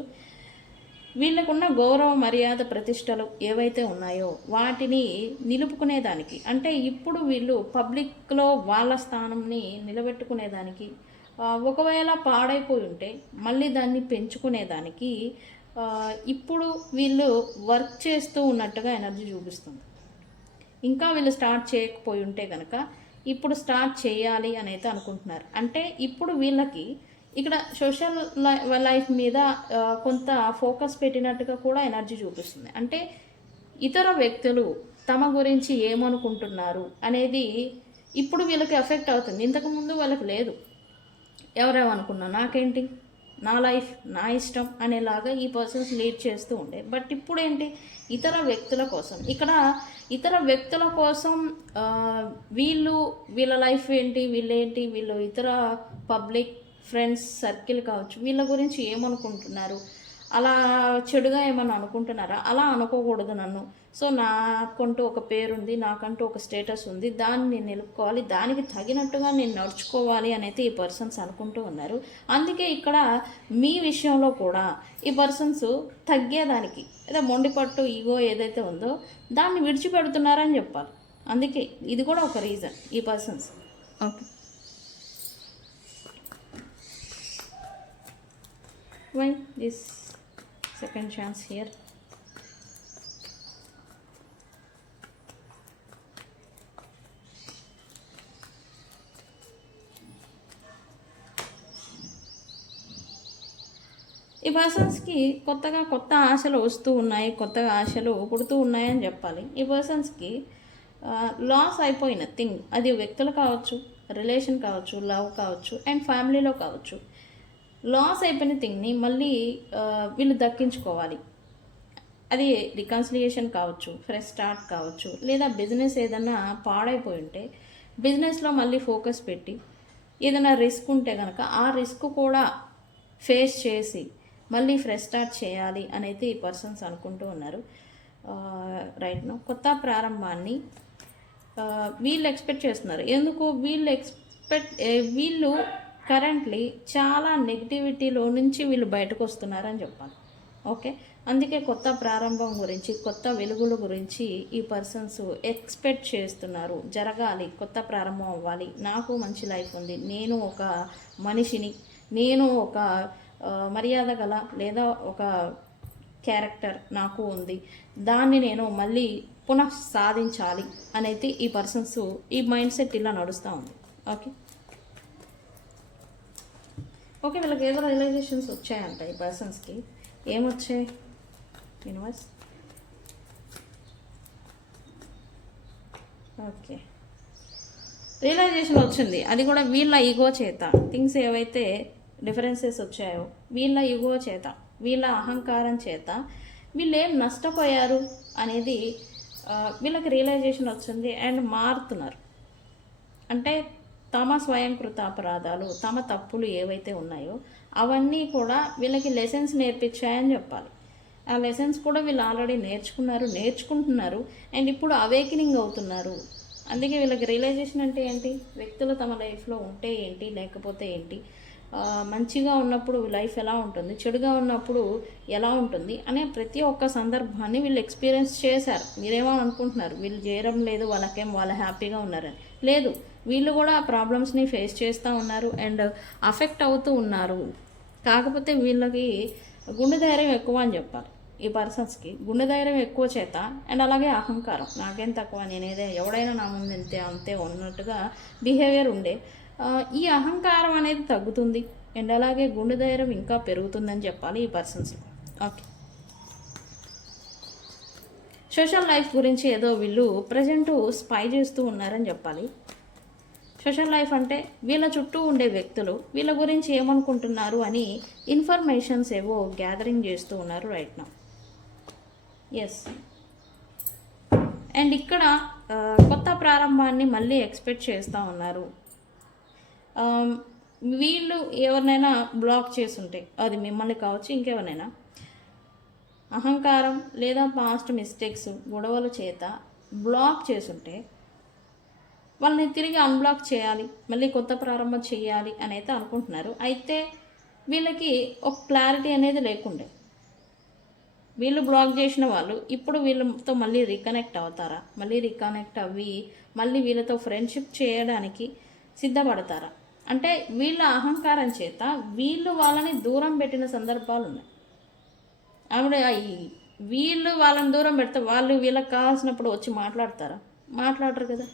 వీళ్ళకున్న గౌరవ మర్యాద ప్రతిష్టలు ఏవైతే ఉన్నాయో వాటిని నిలుపుకునేదానికి, అంటే ఇప్పుడు వీళ్ళు పబ్లిక్లో వాళ్ళ స్థానంని నిలబెట్టుకునేదానికి, ఒకవేళ పాడైపోయి ఉంటే మళ్ళీ దాన్ని పెంచుకునేదానికి ఇప్పుడు వీళ్ళు వర్క్ చేస్తూ ఉన్నట్టుగా ఎనర్జీ చూపిస్తుంది. ఇంకా వీళ్ళు స్టార్ట్ చేయకపోయి ఉంటే కనుక ఇప్పుడు స్టార్ట్ చేయాలి అని అయితే అనుకుంటున్నారు. అంటే ఇప్పుడు వీళ్ళకి ఇక్కడ సోషల్ లైఫ్ మీద కొంత ఫోకస్ పెట్టినట్టుగా కూడా ఎనర్జీ చూపిస్తుంది. అంటే ఇతర వ్యక్తులు తమ గురించి ఏమనుకుంటున్నారు అనేది ఇప్పుడు వీళ్ళకి ఎఫెక్ట్ అవుతుంది. ఇంతకుముందు వాళ్ళకి లేదు, ఎవరేమనుకున్నా నాకేంటి, నా లైఫ్ నా ఇష్టం అనేలాగా ఈ పర్సన్స్ లీడ్ చేస్తూ ఉండే. బట్ ఇప్పుడు ఏంటి, ఇతర వ్యక్తుల కోసం, ఇక్కడ ఇతర వ్యక్తుల కోసం వీళ్ళ లైఫ్ ఏంటి, వీళ్ళు ఇతర పబ్లిక్ ఫ్రెండ్స్ సర్కిల్ కావచ్చు, వీళ్ళ గురించి ఏమనుకుంటున్నారు, అలా చెడుగా ఏమన్నా అనుకుంటున్నారా? అలా అనుకోకూడదు నన్ను. సో నాకంటూ ఒక పేరుంది, నాకంటూ ఒక స్టేటస్ ఉంది, దాన్ని నేను నిలుపుకోవాలి, దానికి తగినట్టుగా నేను నడుచుకోవాలి అనేది ఈ పర్సన్స్ అనుకుంటూ ఉన్నారు. అందుకే ఇక్కడ మీ విషయంలో కూడా ఈ పర్సన్స్ తగ్గేదానికి, లేదా మొండిపట్టు ఈగో ఏదైతే ఉందో దాన్ని విడిచిపెడుతున్నారని చెప్పాలి. అందుకే ఇది కూడా ఒక రీజన్ ఈ persons. Okay, why this second chance here? ఈ పర్సన్స్కి కొత్త ఆశలు వస్తూ ఉన్నాయి, కొత్తగా ఆశలు పుడుతూ ఉన్నాయని చెప్పాలి. ఈ పర్సన్స్కి లాస్ అయిపోయిన థింగ్, అది వ్యక్తులు కావచ్చు, రిలేషన్ కావచ్చు, లవ్ కావచ్చు, అండ్ ఫ్యామిలీలో కావచ్చు, లాస్ అయిపోయిన థింగ్ని మళ్ళీ వీళ్ళు దక్కించుకోవాలి. అది రికన్సిలియేషన్ కావచ్చు, ఫ్రెష్ స్టార్ట్ కావచ్చు, లేదా బిజినెస్ ఏదైనా పాడైపోయి ఉంటే బిజినెస్లో మళ్ళీ ఫోకస్ పెట్టి ఏదైనా రిస్క్ ఉంటే కనుక ఆ రిస్క్ కూడా ఫేస్ చేసి మళ్ళీ ఫ్రెష్ స్టార్ట్ చేయాలి అనేది ఈ పర్సన్స్ అనుకుంటూ ఉన్నారు. రైట్ను కొత్త ప్రారంభాన్ని వీళ్ళు ఎక్స్పెక్ట్ చేస్తున్నారు. ఎందుకు వీళ్ళు కరెంట్లీ చాలా నెగిటివిటీలో నుంచి వీళ్ళు బయటకు వస్తున్నారని చెప్పాలి. ఓకే, అందుకే కొత్త ప్రారంభం గురించి, కొత్త వెలుగుల గురించి ఈ పర్సన్స్ ఎక్స్పెక్ట్ చేస్తున్నారు. జరగాలి, కొత్త ప్రారంభం అవ్వాలి, నాకు మంచి లైఫ్ ఉంది, నేను ఒక మనిషిని, నేను ఒక మర్యాద గల లేదా ఒక క్యారెక్టర్ నాకు ఉంది, దాన్ని నేను మళ్ళీ పునః సాధించాలి అనేది ఈ పర్సన్స్ ఈ మైండ్ సెట్ ఇలా నడుస్తూ ఉంది. ఓకే ఓకే వీళ్ళకి ఏదో రియలైజేషన్స్ వచ్చాయంట ఈ పర్సన్స్కి. ఏమొచ్చాయి యూనివర్స్? ఓకే, రియలైజేషన్ వచ్చింది, అది కూడా వీళ్ళ ఈగో చేత. థింగ్స్ ఏవైతే డిఫరెన్సెస్ వచ్చాయో వీళ్ళ ఈగో చేత, వీళ్ళ అహంకారం చేత వీళ్ళు ఏం నష్టపోయారు అనేది వీళ్ళకి రియలైజేషన్ వచ్చింది అండ్ మారుతున్నారు. అంటే తమ స్వయంకృత అపరాధాలు, తమ తప్పులు ఏవైతే ఉన్నాయో అవన్నీ కూడా వీళ్ళకి లెసన్స్ నేర్పించాయని చెప్పాలి. ఆ లెసన్స్ కూడా వీళ్ళు ఆల్రెడీ నేర్చుకుంటున్నారు అండ్ ఇప్పుడు అవేకనింగ్ అవుతున్నారు. అందుకే వీళ్ళకి రియలైజేషన్ అంటే ఏంటి, వ్యక్తులు తమ లైఫ్లో ఉంటే ఏంటి, లేకపోతే ఏంటి, మంచిగా ఉన్నప్పుడు లైఫ్ ఎలా ఉంటుంది, చెడుగా ఉన్నప్పుడు ఎలా ఉంటుంది అనే ప్రతి ఒక్క సందర్భాన్ని వీళ్ళు ఎక్స్పీరియన్స్ చేశారు. మీరేమో అనుకుంటున్నారు వీళ్ళు చేయడం లేదు, వాళ్ళ హ్యాపీగా ఉన్నారని. లేదు, వీళ్ళు కూడా ఆ ప్రాబ్లమ్స్ని ఫేస్ చేస్తూ ఉన్నారు అండ్ అఫెక్ట్ అవుతూ ఉన్నారు. కాకపోతే వీళ్ళకి గుండె ధైర్యం ఎక్కువ అని చెప్పాలి. ఈ పర్సన్స్కి గుండె ధైర్యం ఎక్కువ చేత అండ్ అలాగే అహంకారం, నాకేం తక్కువ, నేనేదే ఎవడైనా నా ముందు అంతే ఉన్నట్టుగా బిహేవియర్ ఉండే ఈ అహంకారం అనేది తగ్గుతుంది అండ్ అలాగే గుండె ధైర్యం ఇంకా పెరుగుతుందని చెప్పాలి ఈ పర్సన్స్లో. ఓకే, సోషల్ లైఫ్ గురించి ఏదో వీళ్ళు ప్రజెంట్ స్పై చేస్తూ ఉన్నారని చెప్పాలి. సోషల్ లైఫ్ అంటే వీళ్ళ చుట్టూ ఉండే వ్యక్తులు వీళ్ళ గురించి ఏమనుకుంటున్నారు అని ఇన్ఫర్మేషన్స్ ఏవో గ్యాదరింగ్ చేస్తూ ఉన్నారు రైట్ నౌ. ఎస్, అండ్ ఇక్కడ కొత్త ప్రారంభాన్ని మళ్ళీ ఎక్స్పెక్ట్ చేస్తూ ఉన్నారు. వీళ్ళు ఎవరినైనా బ్లాక్ చేసుంటే, అది మిమ్మల్ని కావచ్చు ఇంకెవరినైనా, అహంకారం లేదా పాస్ట్ మిస్టేక్స్ గొడవల చేత బ్లాక్ చేసుంటే వాళ్ళని తిరిగి అన్బ్లాక్ చేయాలి, మళ్ళీ కొత్త ప్రారంభం చేయాలి అని అయితే అనుకుంటున్నారు. అయితే వీళ్ళకి ఒక క్లారిటీ అనేది లేకుండే. వీళ్ళు బ్లాక్ చేసిన వాళ్ళు ఇప్పుడు వీళ్ళతో మళ్ళీ రీకనెక్ట్ అవుతారా, మళ్ళీ రీకనెక్ట్ అవ్వి మళ్ళీ వీళ్ళతో ఫ్రెండ్షిప్ చేయడానికి సిద్ధపడతారా? అంటే వీళ్ళ అహంకారం చేత వీళ్ళు వాళ్ళని దూరం పెట్టిన సందర్భాలు ఉన్నాయి. ఆవిడ వీళ్ళు వాళ్ళని దూరం పెడితే వాళ్ళు వీళ్ళకి కావాల్సినప్పుడు వచ్చి మాట్లాడరు కదా.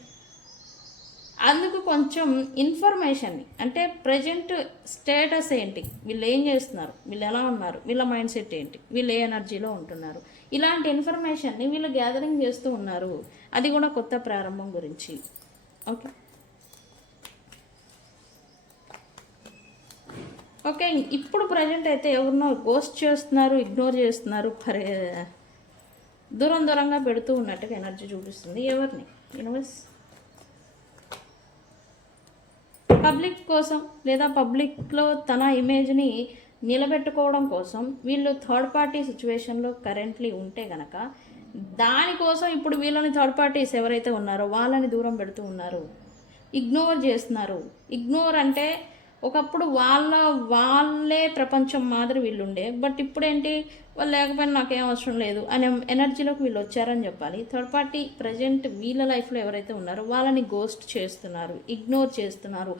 అందుకు కొంచెం ఇన్ఫర్మేషన్ని, అంటే ప్రజెంట్ స్టేటస్ ఏంటి, వీళ్ళు ఏం చేస్తున్నారు, వీళ్ళు ఎలా ఉన్నారు, వీళ్ళ మైండ్ సెట్ ఏంటి, వీళ్ళు ఏ ఎనర్జీలో ఉంటున్నారు, ఇలాంటి ఇన్ఫర్మేషన్ని వీళ్ళు గ్యాదరింగ్ చేస్తూ ఉన్నారు. అది కూడా కొత్త ప్రారంభం గురించి. ఓకే ఓకే ఇప్పుడు ప్రజెంట్ అయితే ఎవరినో గోస్ట్ చేస్తున్నారు, ఇగ్నోర్ చేస్తున్నారు, దూరంగా పెడుతూ ఉన్నట్టుగా ఎనర్జీ చూపిస్తుంది. ఎవరిని? యూనివర్స్ పబ్లిక్ కోసం లేదా పబ్లిక్లో తన ఇమేజ్ని నిలబెట్టుకోవడం కోసం వీళ్ళు థర్డ్ పార్టీ సిచ్యువేషన్లో కరెంట్లీ ఉంటే గనక దానికోసం ఇప్పుడు వీళ్ళని థర్డ్ పార్టీస్ ఎవరైతే ఉన్నారో వాళ్ళని దూరం పెడుతూ ఉన్నారు, ఇగ్నోర్ చేస్తున్నారు. ఇగ్నోర్ అంటే ఒకప్పుడు వాళ్ళే ప్రపంచం మాదిరి వీళ్ళుండే, బట్ ఇప్పుడు ఏంటి, వాళ్ళు లేకపోయినా నాకేం అవసరం లేదు అనే ఎనర్జీలోకి వీళ్ళు వచ్చారని చెప్పాలి. థర్డ్ పార్టీ ప్రజెంట్ వీళ్ళ లైఫ్లో ఎవరైతే ఉన్నారో వాళ్ళని గోస్ట్ చేస్తున్నారు, ఇగ్నోర్ చేస్తున్నారు,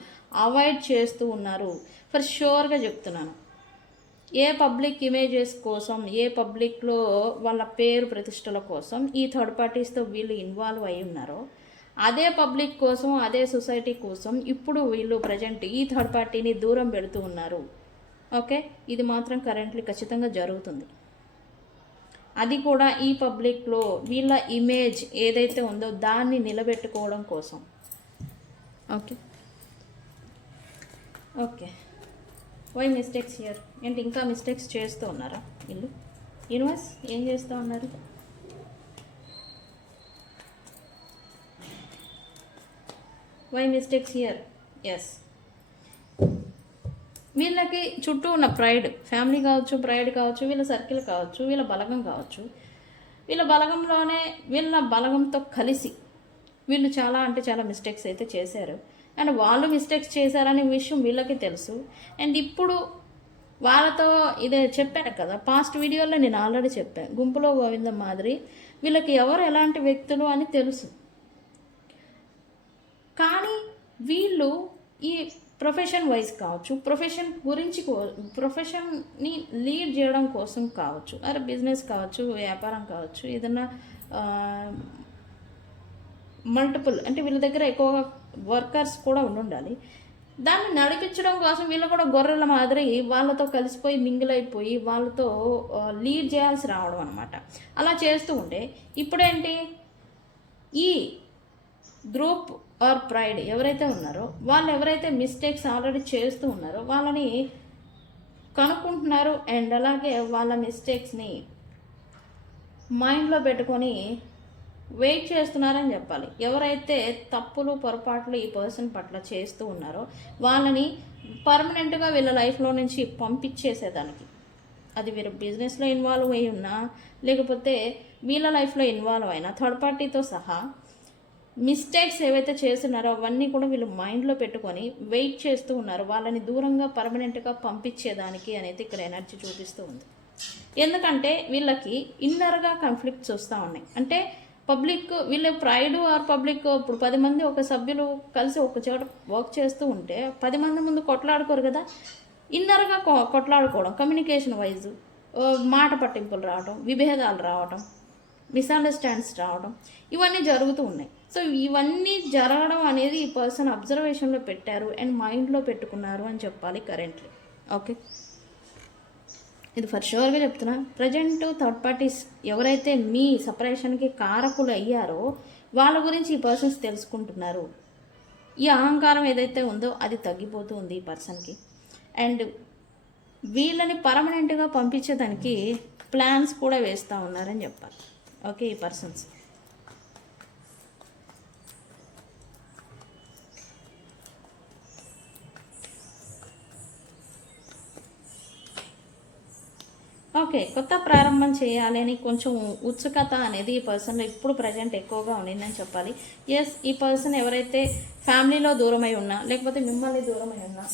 అవాయిడ్ చేస్తూ ఉన్నారు. ఫర్ షూర్గా చెప్తున్నాను, ఏ పబ్లిక్ ఇమేజెస్ కోసం, ఏ పబ్లిక్లో వాళ్ళ పేరు ప్రతిష్టల కోసం ఈ థర్డ్ పార్టీస్తో వీళ్ళు ఇన్వాల్వ్ అయి ఉన్నారో అదే పబ్లిక్ కోసం, అదే సొసైటీ కోసం ఇప్పుడు వీళ్ళు ప్రజెంట్ ఈ థర్డ్ పార్టీని దూరం పెడుతూ ఉన్నారు. ఓకే, ఇది మాత్రం కరెంట్లీ ఖచ్చితంగా జరుగుతుంది. అది కూడా ఈ పబ్లిక్లో వీళ్ళ ఇమేజ్ ఏదైతే ఉందో దాన్ని నిలబెట్టుకోవడం కోసం. Okay okay why mistakes here? ఏంటి ఇంకా మిస్టేక్స్ చేస్తూ ఉన్నారా వీళ్ళు? యూనివర్స్ ఏం చేస్తూ ఉన్నారు? Why mistakes here? ఎస్, వీళ్ళకి చుట్టూ ఉన్న ప్రైడ్, ఫ్యామిలీ కావచ్చు, ప్రైడ్ కావచ్చు, వీళ్ళ సర్కిల్ కావచ్చు, వీళ్ళ బలగం కావచ్చు, వీళ్ళ బలగంలోనే వీళ్ళ బలగంతో కలిసి వీళ్ళు చాలా మిస్టేక్స్ అయితే చేశారు. అండ్ వాళ్ళు మిస్టేక్స్ చేశారనే విషయం వీళ్ళకి తెలుసు. అండ్ ఇప్పుడు వాళ్ళతో ఇదే చెప్పాను కదా, పాస్ట్ వీడియోలో నేను ఆల్రెడీ చెప్పాను, గుంపులో గోవిందం మాదిరి వీళ్ళకి ఎవరు ఎలాంటి వ్యక్తులు అని తెలుసు. కానీ వీళ్ళు ఈ ప్రొఫెషన్ వైజ్ కావచ్చు, ప్రొఫెషన్ గురించి ప్రొఫెషన్ని లీడ్ చేయడం కోసం కావచ్చు, అరే బిజినెస్ కావచ్చు, వ్యాపారం కావచ్చు, ఏదన్నా మల్టిపుల్ అంటే వీళ్ళ దగ్గర ఎక్కువగా వర్కర్స్ కూడా ఉండాలి. దాన్ని నడిపించడం కోసం వీళ్ళు కూడా గొర్రెల మాదిరి వాళ్ళతో కలిసిపోయి మింగిల్ అయిపోయి వాళ్ళతో లీడ్ చేయాల్సి రావడం అనమాట. అలా చేస్తూ ఉంటే ఇప్పుడేంటి, ఈ గ్రూప్ ఆర్ ప్రైడ్ ఎవరైతే ఉన్నారో వాళ్ళు ఎవరైతే మిస్టేక్స్ ఆల్రెడీ చేస్తూ ఉన్నారో వాళ్ళని కనుక్కుంటున్నారు. అండ్ అలాగే వాళ్ళ మిస్టేక్స్ని మైండ్లో పెట్టుకొని వెయిట్ చేస్తున్నారని చెప్పాలి. ఎవరైతే తప్పులు పొరపాట్లు ఈ పర్సన్ పట్ల చేస్తూ ఉన్నారో వాళ్ళని పర్మనెంట్గా వీళ్ళ లైఫ్లో నుంచి పంపించేసేదానికి, అది వీరు బిజినెస్లో ఇన్వాల్వ్ అయి ఉన్నా లేకపోతే వీళ్ళ లైఫ్లో ఇన్వాల్వ్ అయినా థర్డ్ పార్టీతో సహా మిస్టేక్స్ ఏవైతే చేస్తున్నారో అవన్నీ కూడా వీళ్ళు మైండ్లో పెట్టుకొని వెయిట్ చేస్తూ ఉన్నారు, వాళ్ళని దూరంగా పర్మనెంట్గా పంపించేదానికి అనేది ఇక్కడ ఎనర్జీ చూపిస్తూ ఉంది. ఎందుకంటే వీళ్ళకి ఇన్నర్గా కాన్ఫ్లిక్ట్స్ వస్తూ ఉన్నాయి. అంటే పబ్లిక్ వీళ్ళ ప్రైడ్ ఆర్ పబ్లిక్ ఇప్పుడు 10 మంది ఒక సభ్యులు కలిసి ఒక చోట వర్క్ చేస్తూ ఉంటే 10 మంది ముందు కొట్లాడుకోరు కదా, ఇన్నర్గా కొట్లాడుకోవడం, కమ్యూనికేషన్ వైజ్ మాట పట్టింపులు రావడం, విభేదాలు రావడం, మిస్అండర్స్టాండ్స్ రావడం, ఇవన్నీ జరుగుతూ ఉన్నాయి. సో ఇవన్నీ జరగడం అనేది ఈ పర్సన్ అబ్జర్వేషన్లో పెట్టారు అండ్ మైండ్లో పెట్టుకున్నారు అని చెప్పాలి కరెంట్లీ. ఓకే, ఇది ఫర్ షూర్గా చెప్తున్నా. ప్రజెంట్ థర్డ్ పార్టీస్ ఎవరైతే మీ సపరేషన్కి కారకులు అయ్యారో వాళ్ళ గురించి ఈ పర్సన్స్ తెలుసుకుంటున్నారు. ఈ అహంకారం ఏదైతే ఉందో అది తగ్గిపోతూ ఉంది ఈ పర్సన్కి. అండ్ వీళ్ళని పర్మనెంట్గా పంపించేదానికి ప్లాన్స్ కూడా వేస్తూ ఉన్నారని చెప్పాలి. ఓకే, ఈ పర్సన్స్ ఓకే, కొత్త ప్రారంభం చేయాలి అని కొంచెం ఉత్సుకత అనేది ఈ పర్సన్లో ఇప్పుడు ప్రజెంట్ ఎక్కువగా ఉండిందని చెప్పాలి. ఎస్, ఈ పర్సన్ ఎవరైతే ఫ్యామిలీలో దూరమై ఉన్నా లేకపోతే మిమ్మల్ని దూరమై ఉన్నా,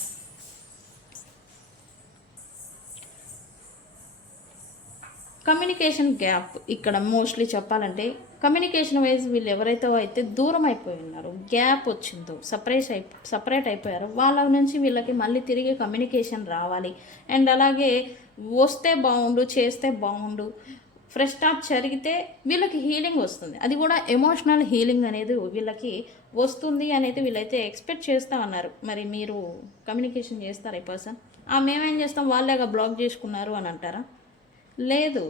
కమ్యూనికేషన్ గ్యాప్ ఇక్కడ మోస్ట్లీ చెప్పాలంటే కమ్యూనికేషన్ వైజ్ వీళ్ళు ఎవరైతే అయితే దూరం అయిపోయి ఉన్నారో, గ్యాప్ వచ్చిందో, సపరేట్ అయిపోయారో వాళ్ళ నుంచి వీళ్ళకి మళ్ళీ తిరిగి కమ్యూనికేషన్ రావాలి. అండ్ అలాగే వస్తే బాగుండు, చేస్తే బాగుండు, ఫ్రెష్ స్టార్ట్ జరిగితే వీళ్ళకి హీలింగ్ వస్తుంది. అది కూడా ఎమోషనల్ హీలింగ్ అనేది వీళ్ళకి వస్తుంది అనేది వీళ్ళైతే ఎక్స్పెక్ట్ చేస్తూ ఉన్నారు. మరి మీరు కమ్యూనికేషన్ చేస్తారా ఈ పర్సన్? మేమేం చేస్తాం, వాళ్ళేగా బ్లాక్ చేసుకున్నారు అని అంటారా? లేదు,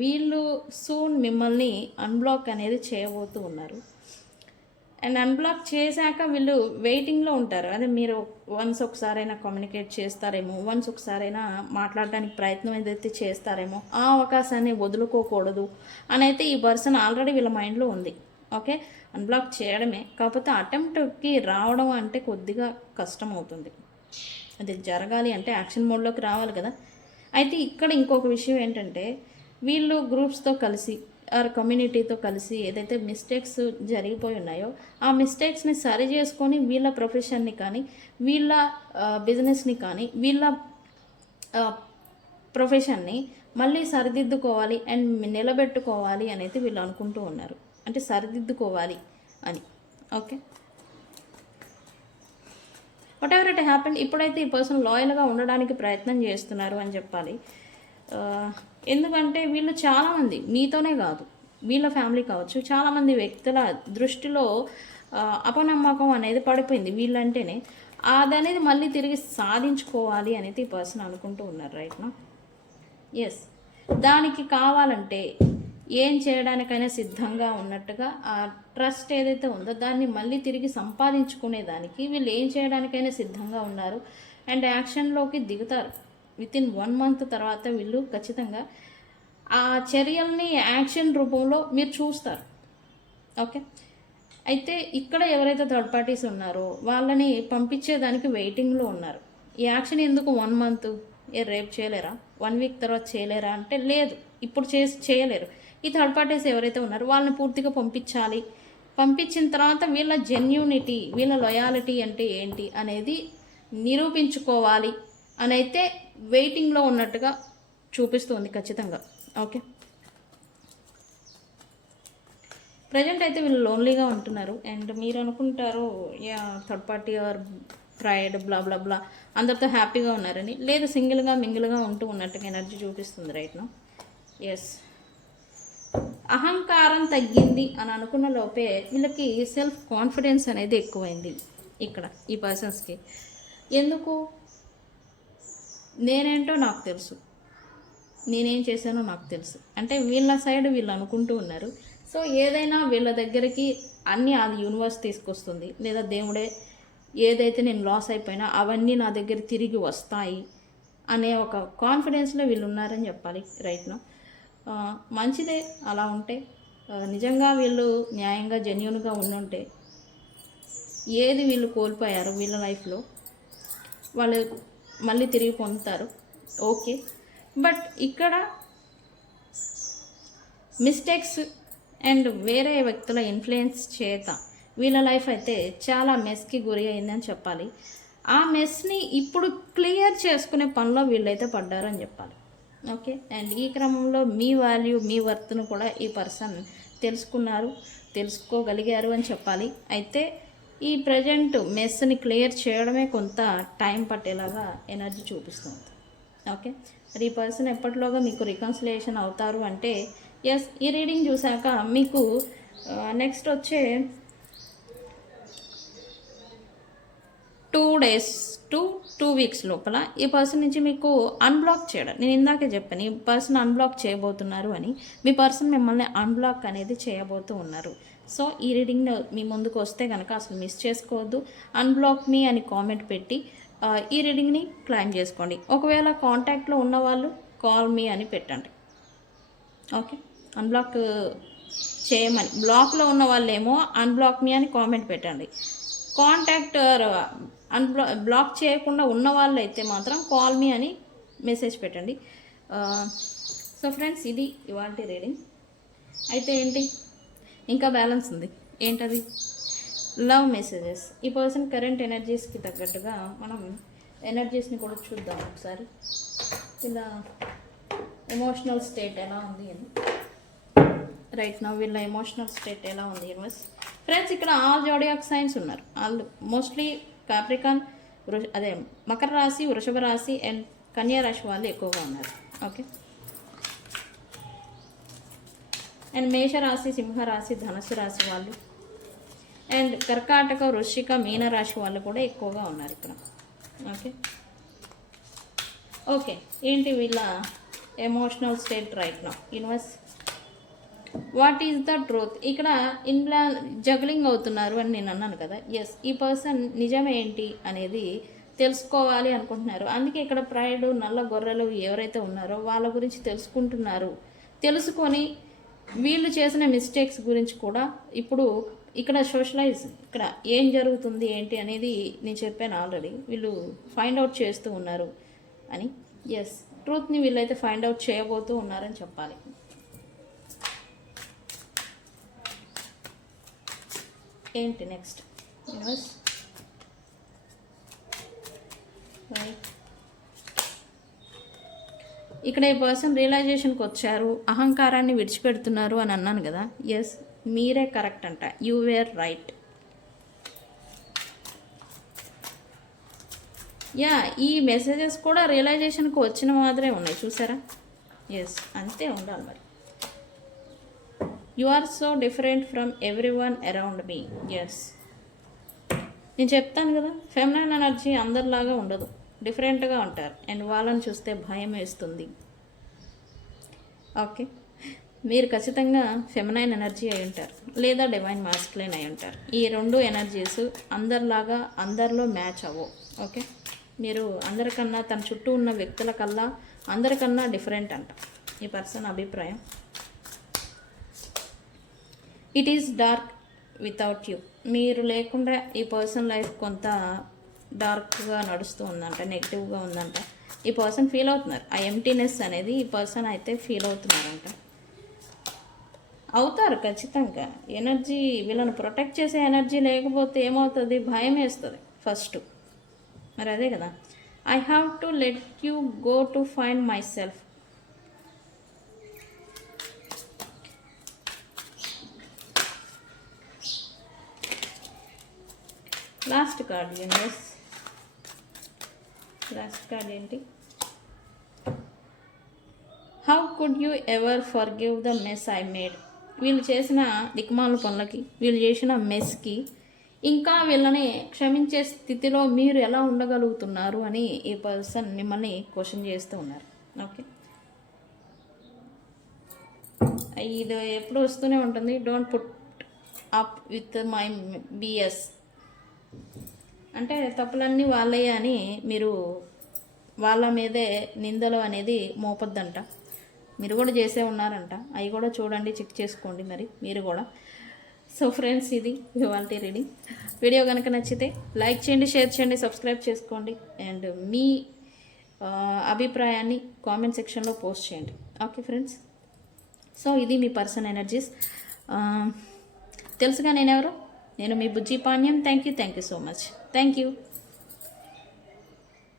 వీళ్ళు సూన్ మిమ్మల్ని అన్బ్లాక్ అనేది చేయబోతూ ఉన్నారు. అండ్ అన్బ్లాక్ చేశాక వీళ్ళు వెయిటింగ్లో ఉంటారు. అదే మీరు వన్స్ ఒకసారైనా కమ్యూనికేట్ చేస్తారేమో, వన్స్ ఒకసారైనా మాట్లాడడానికి ప్రయత్నం ఏదైతే చేస్తారేమో, ఆ అవకాశాన్ని వదులుకోకూడదు అని అయితే ఈ పర్సన్ ఆల్రెడీ వీళ్ళ మైండ్లో ఉంది. ఓకే, అన్బ్లాక్ చేయడమే, కాకపోతే అటెంప్ట్కి రావడం అంటే కొద్దిగా కష్టం అవుతుంది. అది జరగాలి అంటే యాక్షన్ మోడ్లోకి రావాలి కదా. అయితే ఇక్కడ ఇంకొక విషయం ఏంటంటే, వీళ్ళు గ్రూప్స్తో కలిసి ఆర్ కమ్యూనిటీతో కలిసి ఏదైతే మిస్టేక్స్ జరిగిపోయి ఉన్నాయో ఆ మిస్టేక్స్ని సరి చేసుకొని వీళ్ళ ప్రొఫెషన్ని కానీ వీళ్ళ బిజినెస్ని కానీ వీళ్ళ ప్రొఫెషన్ని మళ్ళీ సరిదిద్దుకోవాలి అండ్ నిలబెట్టుకోవాలి అనేది వీళ్ళు అనుకుంటూ ఉన్నారు. అంటే సరిదిద్దుకోవాలి అని. Okay, what ever it happen, ఇప్పుడైతే ఈ పర్సన్ లాయల్గా ఉండడానికి ప్రయత్నం చేస్తున్నారు అని చెప్పాలి. ఎందుకంటే వీళ్ళు చాలామంది, మీతోనే కాదు వీళ్ళ ఫ్యామిలీ కావచ్చు, చాలామంది వ్యక్తుల దృష్టిలో అపనమ్మకం అనేది పడిపోయింది వీళ్ళంటేనే. అదనేది మళ్ళీ తిరిగి సాధించుకోవాలి అనేది ఈ పర్సన్ అనుకుంటూ ఉన్నారు రైట్నా. ఎస్, దానికి కావాలంటే ఏం చేయడానికైనా సిద్ధంగా ఉన్నట్టుగా ఆ ట్రస్ట్ ఏదైతే ఉందో దాన్ని మళ్ళీ తిరిగి సంపాదించుకునేదానికి వీళ్ళు ఏం చేయడానికైనా సిద్ధంగా ఉన్నారు. అండ్ యాక్షన్లోకి దిగుతారు. వితిన్ 1 month తర్వాత వీళ్ళు ఖచ్చితంగా ఆ చర్యల్ని యాక్షన్ రూపంలో మీరు చూస్తారు. ఓకే, అయితే ఇక్కడ ఎవరైతే థర్డ్ పార్టీస్ ఉన్నారో వాళ్ళని పంపించేదానికి వెయిటింగ్లో ఉన్నారు. ఈ యాక్షన్ ఎందుకు 1 month? రేపు చేయలేరా, 1 week తర్వాత చేయలేరా అంటే లేదు, ఇప్పుడు చేయలేరు. ఈ థర్డ్ పార్టీస్ ఎవరైతే ఉన్నారో వాళ్ళని పూర్తిగా పంపించాలి, పంపించిన తర్వాత వీళ్ళ జెన్యూనిటీ, వీళ్ళ లాయాలిటీ అంటే ఏంటి అనేది నిరూపించుకోవాలి అని అయితే వెయిటింగ్లో ఉన్నట్టుగా చూపిస్తుంది ఖచ్చితంగా. ఓకే, ప్రజెంట్ అయితే వీళ్ళు లోన్లీగా ఉంటున్నారు. అండ్ మీరు అనుకుంటారు yeah third party or pride blah blah blah అందరితో హ్యాపీగా ఉన్నారని. లేదు, సింగిల్గా మింగిల్గా ఉంటూ ఉన్నట్టుగా ఎనర్జీ చూపిస్తుంది రైట్ నో. ఎస్, అహంకారం తగ్గింది అని అనుకున్న లోపే వీళ్ళకి సెల్ఫ్ కాన్ఫిడెన్స్ అనేది ఎక్కువైంది ఇక్కడ ఈ పర్సన్స్కి. ఎందుకు? నేనేంటో నాకు తెలుసు, నేనేం చేశానో నాకు తెలుసు అంటే వీళ్ళ సైడ్ వీళ్ళు అనుకుంటూ ఉన్నారు. సో ఏదైనా వీళ్ళ దగ్గరికి అన్నీ అది యూనివర్స్ తీసుకొస్తుంది, లేదా దేవుడే ఏదైతే నేను లాస్ అయిపోయినా అవన్నీ నా దగ్గర తిరిగి వస్తాయి అనే ఒక కాన్ఫిడెన్స్లో వీళ్ళు ఉన్నారని చెప్పాలి రైట్ నో. మంచిదే అలా ఉంటే. నిజంగా వీళ్ళు న్యాయంగా జెన్యూన్గా ఉండుంటే ఏది వీళ్ళు కోల్పోయారు వీళ్ళ లైఫ్లో వాళ్ళు మళ్ళీ తిరిగి పొందుతారు. ఓకే, బట్ ఇక్కడ మిస్టేక్స్ అండ్ వేరే వ్యక్తుల ఇన్ఫ్లుయెన్స్ చేత వీళ్ళ లైఫ్ అయితే చాలా మెస్కి గురి అయిందని చెప్పాలి. ఆ మెస్ని ఇప్పుడు క్లియర్ చేసుకునే పనిలో వీళ్ళైతే పడ్డారని చెప్పాలి. ఓకే, అండ్ ఈ క్రమంలో మీ వాల్యూ, మీ వర్త్ను కూడా ఈ పర్సన్ తెలుసుకోగలిగారు అని చెప్పాలి. అయితే ఈ ప్రజెంట్ మెస్ని క్లియర్ చేయడమే కొంత టైం పట్టేలాగా ఎనర్జీ చూపిస్తుంది. ఓకే, మరి ఈ పర్సన్ ఎప్పటిలోగా మీకు రికన్సిలియేషన్ అవుతారు అంటే ఎస్, ఈ రీడింగ్ చూశాక మీకు నెక్స్ట్ వచ్చే 2 days టు 2 weeks లోపల ఈ పర్సన్ నుంచి మీకు అన్బ్లాక్ చేయడం, నేను ఇందాకే చెప్పాను ఈ పర్సన్ అన్బ్లాక్ చేయబోతున్నారు అని. మీ పర్సన్ మిమ్మల్ని అన్బ్లాక్ అనేది చేయబోతూ ఉన్నారు. సో ఈ రీడింగ్ మీ ముందుకు వస్తే కనుక అసలు మిస్ చేసుకోవద్దు. అన్బ్లాక్ మీ అని కామెంట్ పెట్టి ఈ రీడింగ్ని క్లైమ్ చేసుకోండి. ఒకవేళ కాంటాక్ట్లో ఉన్నవాళ్ళు కాల్ మీ అని పెట్టండి. ఓకే, అన్బ్లాక్ చేయమని, బ్లాక్లో ఉన్న వాళ్ళేమో అన్బ్లాక్ మీ అని కామెంట్ పెట్టండి. కాంటాక్ట్ బ్లాక్ చేయకుండా ఉన్న వాళ్ళు అయితే మాత్రం కాల్ మీ అని మెసేజ్ పెట్టండి. సో ఫ్రెండ్స్, ఇది ఇవాల్టి రీడింగ్. అయితే ఏంటి, ఇంకా బ్యాలెన్స్ ఉంది. ఏంటది? Love messages. ఈ పర్సన్ కరెంట్ ఎనర్జీస్కి తగ్గట్టుగా మనం ఎనర్జీస్ని కూడా చూద్దాం ఒకసారి. ఇలా ఎమోషనల్ స్టేట్ ఎలా ఉంది అని రైట్ నా, వీళ్ళ ఎమోషనల్ స్టేట్ ఎలా ఉంది యూనివర్స్. ఫ్రెండ్స్, ఇక్కడ ఆల్ జోడియాక్ సైన్స్ ఉన్నారు. వాళ్ళు మోస్ట్లీ కాప్రికాన్, అదే మకర రాశి, వృషభ రాశి అండ్ కన్యా రాశి వాళ్ళు ఎక్కువగా ఉన్నారు. ఓకే, అండ్ మేషరాశి, సింహరాశి, ధనుసు రాశి వాళ్ళు అండ్ కర్కాటక, వృశ్చిక, మీన రాశి వాళ్ళు కూడా ఎక్కువగా ఉన్నారు ఇక్కడ. ఓకే ఓకే, ఏంటి వీళ్ళ ఎమోషనల్ స్టేట్ రైట్ నా universe. What is the truth? ఇక్కడ జగ్లింగ్ అవుతున్నారు అని నేను అన్నాను కదా. ఎస్, ఈ పర్సన్ నిజం ఏంటి అనేది తెలుసుకోవాలి అనుకుంటున్నారు. అందుకే ఇక్కడ ప్రైడ్, నల్ల గొర్రెలు ఎవరైతే ఉన్నారో వాళ్ళ గురించి తెలుసుకుంటున్నారు. తెలుసుకొని వీళ్ళు చేసిన మిస్టేక్స్ గురించి కూడా ఇప్పుడు ఇక్కడ సోషలైజ్, ఇక్కడ ఏం జరుగుతుంది ఏంటి అనేది నేను చెప్పాను ఆల్రెడీ. వీళ్ళు ఫైండ్ అవుట్ చేస్తూ ఉన్నారు అని. ఎస్, ట్రూత్ని వీళ్ళైతే ఫైండ్ అవుట్ చేయబోతూ ఉన్నారని చెప్పాలి. ఏంటి నెక్స్ట్ యూనివర్స్? రైట్, ఇక్కడ ఈ పర్సన్ రియలైజేషన్కి వచ్చారు, అహంకారాన్ని విడిచిపెడుతున్నారు అని అన్నాను కదా. ఎస్, మీరే కరెక్ట్ అంట. You were right. యా, ఈ మెసేజెస్ కూడా రియలైజేషన్కి వచ్చిన మాదిరే ఉన్నాయి, చూసారా? ఎస్, అంతే ఉండాలి మరి. You are so different from everyone around me. Yes, నేను చెప్తాను కదా, ఫెమినైన్ ఎనర్జీ అందరిలాగా ఉండదు, డిఫరెంట్గా ఉంటారు. అండ్ వాళ్ళని చూస్తే భయం వేస్తుంది. ఓకే, మీరు ఖచ్చితంగా ఫెమినైన్ ఎనర్జీ అయి ఉంటారు, లేదా డివైన్ మాస్కులైన్ అయి ఉంటారు. ఈ రెండు ఎనర్జీస్ అందరిలాగా అందరిలో మ్యాచ్ అవ్వవు. ఓకే, మీరు అందరికన్నా, తన చుట్టూ ఉన్న వ్యక్తుల కల్లా అందరికన్నా డిఫరెంట్ అంట ఈ పర్సన్ అభిప్రాయం. It is dark without you. మీరు లేకుండా ఈ పర్సన్ లైఫ్ కొంత డార్క్గా నడుస్తూ ఉందంట, నెగిటివ్గా ఉందంట. ఈ పర్సన్ ఫీల్ అవుతున్నారు. ఆ ఎంటీనెస్ అనేది ఈ పర్సన్ అయితే ఫీల్ అవుతున్నారంట. అవుతారు ఖచ్చితంగా. ఎనర్జీ వీళ్ళని ప్రొటెక్ట్ చేసే ఎనర్జీ లేకపోతే ఏమవుతుంది, భయం వేస్తుంది ఫస్ట్. మరి అదే కదా, I have to let you go to find myself. Last card universe. Last card ఏంటి? How could you ever forgive the mess I made. వీళ్ళు చేసిన దిక్మాల పనులకి, వీళ్ళు చేసిన మెస్కి ఇంకా వీళ్ళని క్షమించే స్థితిలో మీరు ఎలా ఉండగలుగుతున్నారు అని ఈ పర్సన్ మిమ్మల్ని క్వశ్చన్ చేస్తూ ఉన్నారు. ఓకే, ఇది ఎప్పుడు వస్తూనే ఉంటుంది. Don't put up with my BS. అంటే తప్పులన్నీ వాళ్ళే అని మీరు వాళ్ళ మీదే నిందలు అనేది మోపొద్దంట. మీరు కూడా చేసే ఉన్నారంట, అవి కూడా చూడండి, చెక్ చేసుకోండి మరి మీరు కూడా. సో ఫ్రెండ్స్, ఇది ఇవాళ రీడింగ్. వీడియో కనుక నచ్చితే లైక్ చేయండి, షేర్ చేయండి, సబ్స్క్రైబ్ చేసుకోండి. అండ్ మీ అభిప్రాయాన్ని కామెంట్ సెక్షన్లో పోస్ట్ చేయండి. ఓకే ఫ్రెండ్స్, సో ఇది మీ పర్సన్ ఎనర్జీస్. తెలుసుగా నేను ఎవరు? నేను మీ Bujji Panyam. Thank you so much. Thank you.